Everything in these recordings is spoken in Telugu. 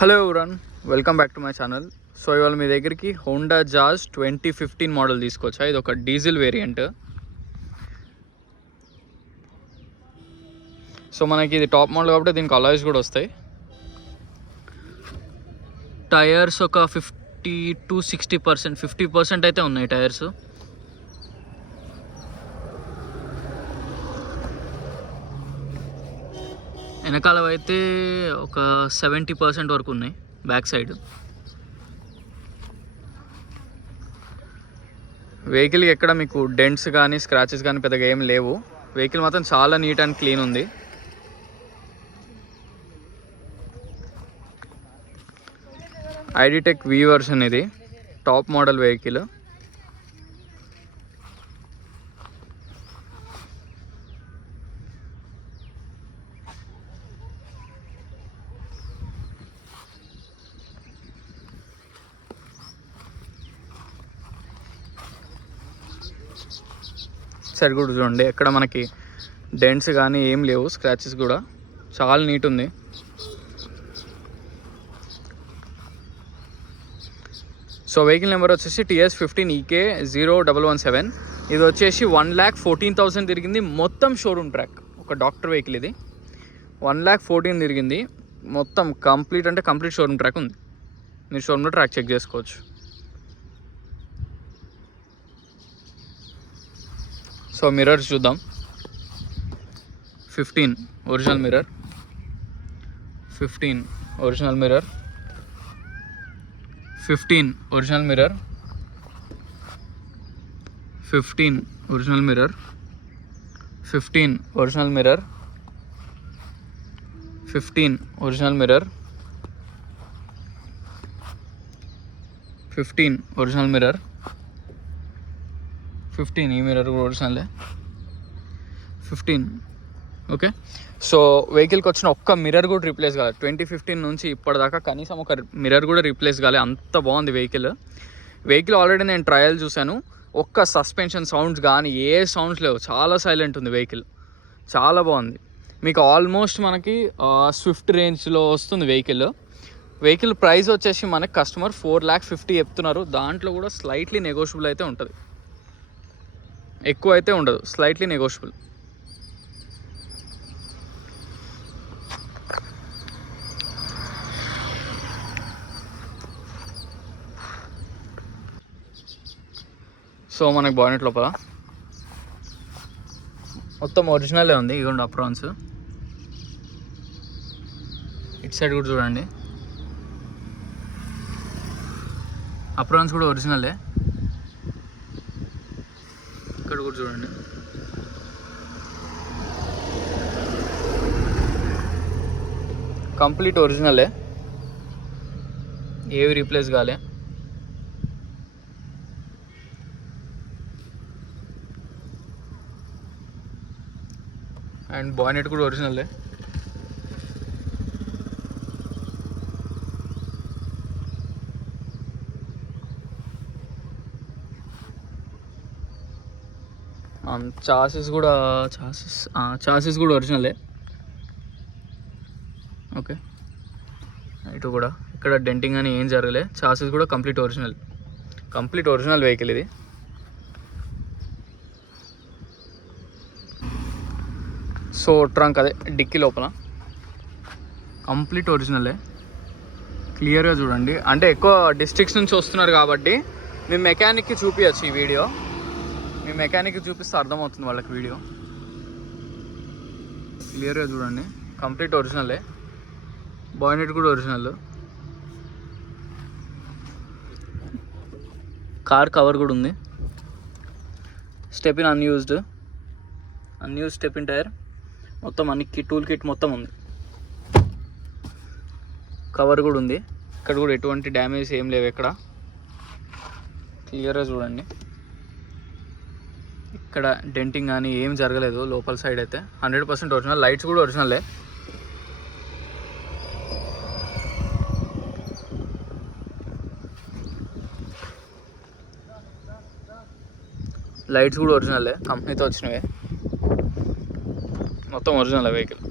Hello everyone, welcome back to my channel. So ఇవాళ మీ దగ్గరికి హోండా జాజ్ 2015 మోడల్ తీసుకొచ్చా. ఇది ఒక డీజిల్ వేరియంట్. సో మనకి ఇది టాప్ మోడల్ కాబట్టి దీనికి అలాయ్స్ కూడా వస్తాయి. టైర్స్ ఒక 50 to 60%, 50% అయితే ఉన్నాయి టైర్స్. వెనకాల అయితే ఒక 70% వరకు ఉన్నాయి బ్యాక్ సైడ్. వెహికల్ ఎక్కడ మీకు డెంట్స్ కానీ స్క్రాచెస్ కానీ పెద్దగా ఏం లేవు. వెహికల్ మాత్రం చాలా నీట్ అండ్ క్లీన్ ఉంది. ఐడిటెక్ వి వర్షన్, ఇది టాప్ మోడల్ వెహికల్. సైడ్ కూడా చూడండి, ఎక్కడ మనకి డెంట్స్ కానీ ఏం లేవు, స్క్రాచెస్ కూడా చాలా నీట్ ఉంది. సో వెహికల్ నెంబర్ వచ్చేసి TS15EK0117. ఇది వచ్చేసి 1,14,000 తిరిగింది. మొత్తం షోరూమ్ ట్రాక్. ఒక డాక్టర్ వెహికల్ ఇది. 1,14,000 తిరిగింది మొత్తం. కంప్లీట్ షోరూమ్ ట్రాక్ ఉంది. మీరు షోరూమ్లో ట్రాక్ చెక్ చేసుకోవచ్చు. సో మిర్రర్స్ చూద్దాం. 15 original mirror, 15 original mirror, 15 original mirror, 15 original mirror, 15 original mirror, 15 original mirror, 15 original mirror, 15 ఈ మిర్రర్ కూడా ఒరిజినలే, 15. ఓకే, సో వెహికల్కి వచ్చిన ఒక్క మిర్రర్ కూడా రీప్లేస్ కాలేదు. 2015 నుంచి ఇప్పటిదాకా కనీసం ఒక మిర్రర్ కూడా రీప్లేస్ కాలేదు. అంత బాగుంది వెహికల్ ఆల్రెడీ నేను ట్రయల్ చూశాను. ఒక్క సస్పెన్షన్ సౌండ్స్ కానీ ఏ సౌండ్స్ లేవు. చాలా సైలెంట్ ఉంది వెహికల్, చాలా బాగుంది. మీకు ఆల్మోస్ట్ మనకి స్విఫ్ట్ రేంజ్లో వస్తుంది వెహికల్ ప్రైస్ వచ్చేసి మనకి కస్టమర్ 4,50,000 చెప్తున్నారు. దాంట్లో కూడా స్లైట్లీ నెగోషియబుల్ అయితే ఉంటుంది, ఎక్కువ అయితే ఉండదు, స్లైట్లీ నెగోషియబుల్. సో మనకి బానెట్ లోపల మొత్తం ఒరిజినలే ఉంది. ఇదిగోండి అప్రాన్స్. ఇటు సైడ్ కూడా చూడండి, అప్రాన్స్ కూడా ఒరిజినలే. ఇక్కడ కూడా చూడండి, కంప్లీట్ ఒరిజినలే, ఏవి రీప్లేస్ కాలే. అండ్ బానెట్ కూడా ఒరిజినలే. చాసిస్ కూడా ఒరిజినలే. ఓకే, ఇటు కూడా ఇక్కడ డెంటింగ్ అని ఏం జరగలే. చాసిస్ కూడా కంప్లీట్ ఒరిజినల్ వెహికల్ ఇది. సో ట్రంక్ అదే డిక్కీ లోపల కంప్లీట్ ఒరిజినలే. క్లియర్గా చూడండి, అంటే ఎక్కువ డిస్ట్రిక్ట్స్ నుంచి వస్తున్నారు కాబట్టి మీ మెకానిక్కి చూపించచ్చు ఈ వీడియో. మీ మెకానిక్కి చూపిస్తే అర్థమవుతుంది వాళ్ళకి వీడియో. క్లియర్గా చూడండి, కంప్లీట్ ఒరిజినలే. బానెట్ కూడా ఒరిజినల్. కార్ కవర్ కూడా ఉంది. స్టెపిన్ అన్యూజ్డ్ స్టెపిన్ టైర్ మొత్తం. అన్ని టూల్ కిట్ మొత్తం ఉంది. కవర్ కూడా ఉంది. ఇక్కడ కూడా ఎటువంటి డ్యామేజ్ ఏం లేవు. ఇక్కడ క్లియర్గా చూడండి, ఇక్కడ డెంటింగ్ కానీ ఏం జరగలేదు. లోపల సైడ్ అయితే 100% ఒరిజినల్. లైట్స్ కూడా ఒరిజినలే. లైట్స్ కూడా ఒరిజినలే, కంపెనీతో వచ్చినవే. మొత్తం ఒరిజినల్ వెహికల్.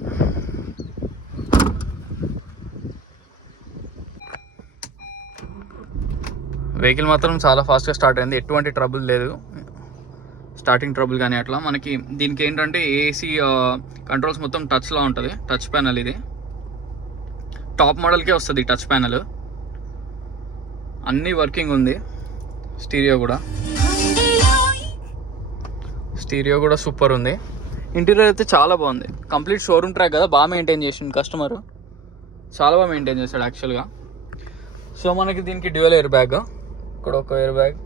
వెహికల్ మాత్రం చాలా ఫాస్ట్గా స్టార్ట్ అయింది, ఎటువంటి ట్రబుల్ లేదు, స్టార్టింగ్ ట్రబుల్ కానీ అట్లా. మనకి దీనికి ఏంటంటే ఏసీ కంట్రోల్స్ మొత్తం టచ్లో ఉంటుంది, టచ్ ప్యానల్ ఇది టాప్ మోడల్కే వస్తుంది టచ్ ప్యానల్, అన్నీ వర్కింగ్ ఉంది. స్టీరియో కూడా సూపర్ ఉంది. ఇంటీరియర్ అయితే చాలా బాగుంది, కంప్లీట్ షోరూమ్ ట్రాక్ కదా, బాగా మెయింటైన్ చేసిండు కస్టమర్, చాలా బాగా మెయింటైన్ చేశాడు యాక్చువల్గా. సో మనకి దీనికి డ్యూయల్ ఎయిర్ బ్యాగ్, ఇక్కడ ఒక ఎయిర్ బ్యాగ్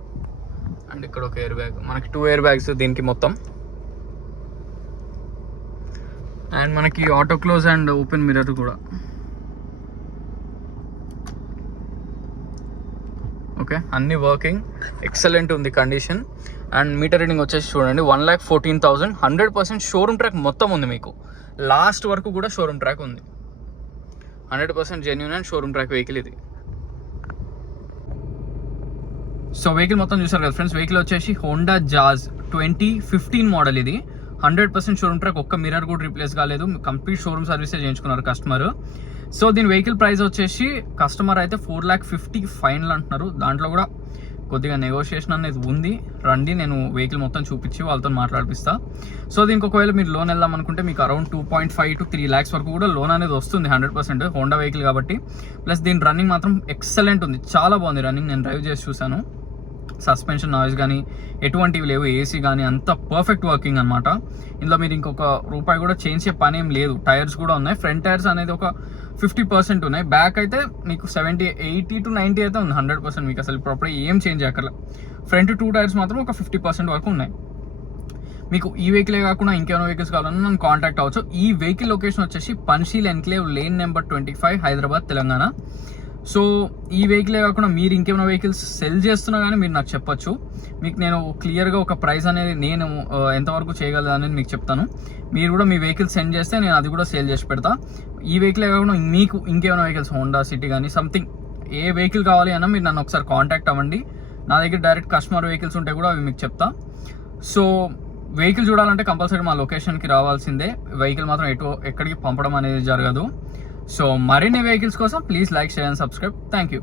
అండ్ ఇక్కడ ఒక ఎయిర్ బ్యాగ్, మనకి 2 ఎయిర్ బ్యాగ్స్ దీనికి మొత్తం. అండ్ మనకి auto close and open mirror కూడా. ఓకే, అన్ని వర్కింగ్, ఎక్సలెంట్ ఉంది కండిషన్. అండ్ మీటర్ రీడింగ్ వచ్చేసి చూడండి 1,14,000, 100% షోరూమ్ ట్రాక్ మొత్తం ఉంది మీకు, లాస్ట్ వరకు కూడా షోరూమ్ ట్రాక్ ఉంది, 100% genuine and showroom track vehicle ఇది. సో వెహికల్ మొత్తం చూసారు కదా ఫ్రెండ్స్, వెహికల్ వచ్చేసి హోండా జాజ్ 2015 మోడల్ ఇది, 100% షోరూమ్ ట్రాక్, ఒక్క మిర్రర్ కూడా రీప్లేస్ కాలేదు, కంప్లీట్ షోరూమ్ సర్వీసే చేయించుకున్నారు కస్టమర్. సో దీని వెహికల్ ప్రైస్ వచ్చేసి కస్టమర్ అయితే 4,50,000 ఫైనల్ అంటున్నారు, దాంట్లో కూడా కొద్దిగా నెగోషియేషన్ అనేది ఉంది. రండి, నేను వెహికల్ మొత్తం చూపించి వాళ్ళతో మాట్లాడిపిస్తా. సో దీనికి ఒకవేళ మీరు లోన్ వెళ్దాం అనుకుంటే మీకు అరౌండ్ 2.5 to 3 lakhs వరకు కూడా లోన్ అనేది వస్తుంది 100%, హోండా వెహికల్ కాబట్టి. ప్లస్ దీని రన్నింగ్ మాత్రం ఎక్సలెంట్ ఉంది, చాలా బాగుంది రన్నింగ్, నేను డ్రైవ్ చేసి చూశాను. సస్పెన్షన్ నాయిస్ కానీ ఎటువంటివి లేవు, ఏసీ కానీ అంత పర్ఫెక్ట్ వర్కింగ్ అనమాట. ఇందులో మీరు ఇంకొక రూపాయి కూడా చేంజ్ చేసే పని ఏం లేదు. టైర్స్ కూడా ఉన్నాయి, ఫ్రంట్ టైర్స్ అనేది ఒక 50% ఉన్నాయి, బ్యాక్ అయితే మీకు 80 to 90 అయితే ఉంది 100%. మీకు అసలు ఇప్పుడు ఏం చేంజ్ చేయక్కర్లా. ఫ్రంట్ 2 టైర్స్ మాత్రం ఒక 50% వరకు ఉన్నాయి. మీకు ఈ వెహికలే కాకుండా ఇంకేమైనా వెహికల్స్ కావాలన్నా నన్ను కాంటాక్ట్ అవ్వచ్చు. ఈ వెహికల్ లొకేషన్ వచ్చేసి Panchsheel enclave lane number 25, Hyderabad, Telangana. So ఈ వెహికలే కాకుండా మీరు ఇంకేమైనా వెహికల్స్ సెల్ చేస్తున్నా కానీ మీరు నాకు చెప్పొచ్చు, మీకు నేను క్లియర్గా ఒక ప్రైస్ అనేది నేను ఎంతవరకు చేయగలను అనేది మీకు చెప్తాను. మీరు కూడా మీ వెహికల్ సెండ్ చేస్తే నేను అది కూడా సేల్ చేసి పెడతా. ఈ వెహికలే కాకుండా మీకు ఇంకేమైనా వెహికల్స్, హోండా సిటీ కానీ సంథింగ్ ఏ వెహికల్ కావాలి అన్నా మీరు నన్ను ఒకసారి కాంటాక్ట్ అవ్వండి. నా దగ్గర డైరెక్ట్ కస్టమర్ వెహికల్స్ ఉంటే కూడా అవి మీకు చెప్తా. సో వెహికల్ చూడాలంటే కంపల్సరీ మా లొకేషన్కి రావాల్సిందే, వెహికల్ మాత్రం ఎక్కడికి పంపడం అనేది జరగదు. సో మరిన్ని వెహికల్స్ కోసం please like, share and subscribe. Thank you.